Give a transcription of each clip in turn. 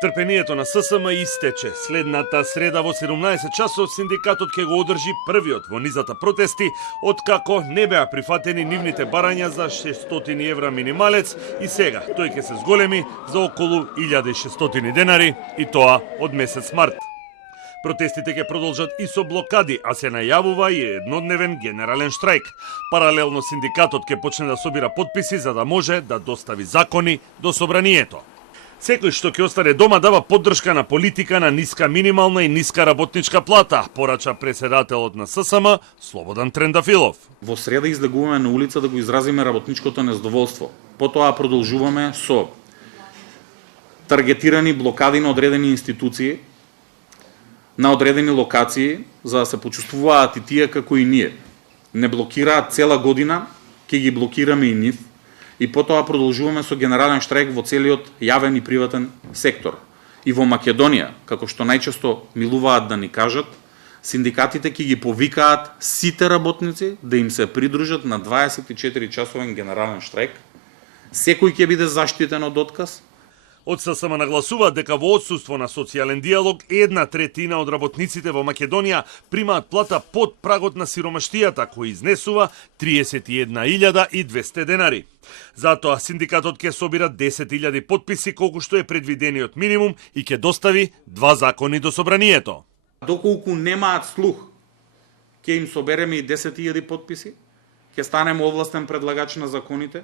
Трпението на ССМ истече. Следната среда во 17 часов синдикатот ќе го одржи првиот во низата протести, откако не беа прифатени нивните барања за 600 евра минималец и сега тој ќе се зголеми за околу 1600 денари и тоа од месец март. Протестите ќе продолжат и со блокади, а се најавува и еднодневен генерален штрајк. Паралелно синдикатот ќе почне да собира потписи за да може да достави закони до собранието. Секој што ќе остане дома дава поддршка на политика на ниска минимална и ниска работничка плата, порача преседателот на ССМ Слободан Трендафилов. Во среда излегуваме на улица да го изразиме работничкото незадоволство. Потоа продолжуваме со таргетирани блокади на одредени институции, на одредени локации, за да се почувствуваат и тие како и ние. Не блокираат цела година, ќе ги блокираме и нив. И потоа продолжуваме со генерален штрајк во целиот јавен и приватен сектор. И во Македонија, како што најчесто милуваат да ни кажат, синдикатите ќе ги повикаат сите работници да им се придружат на 24-часовен генерален штрајк. Секој ќе биде заштитен од отказ. Од ССМ нагласува дека во отсуство на социјален диалог 1/3 од работниците во Македонија примаат плата под прагот на сиромаштијата, кој изнесува 31.200 денари. Затоа синдикатот ќе собира 10.000 потписи, колку што е предвидениот минимум, и ќе достави 2 закони до собранието. Доколку немаат слух, ќе им собереме и 10.000 потписи, ќе станеме овластен предлагач на законите,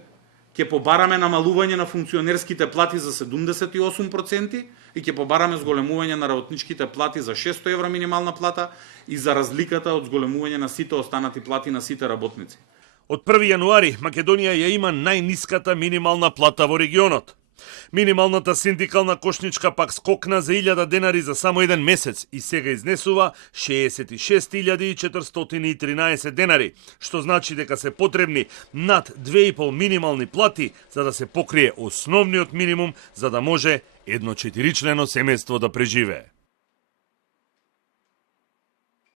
ќе побараме намалување на функционерските плати за 78% и ќе побараме зголемување на работничките плати за 600 евра минимална плата и за разликата од зголемување на сите останати плати на сите работници. Од 1 јануари Македонија ја има најниската минимална плата во регионот. Минималната синдикална кошничка пак скокна за 1000 денари за само еден месец и сега изнесува 66.413 денари, што значи дека се потребни над 2,5 минимални плати за да се покрие основниот минимум за да може едно 4-члено семејство да преживее.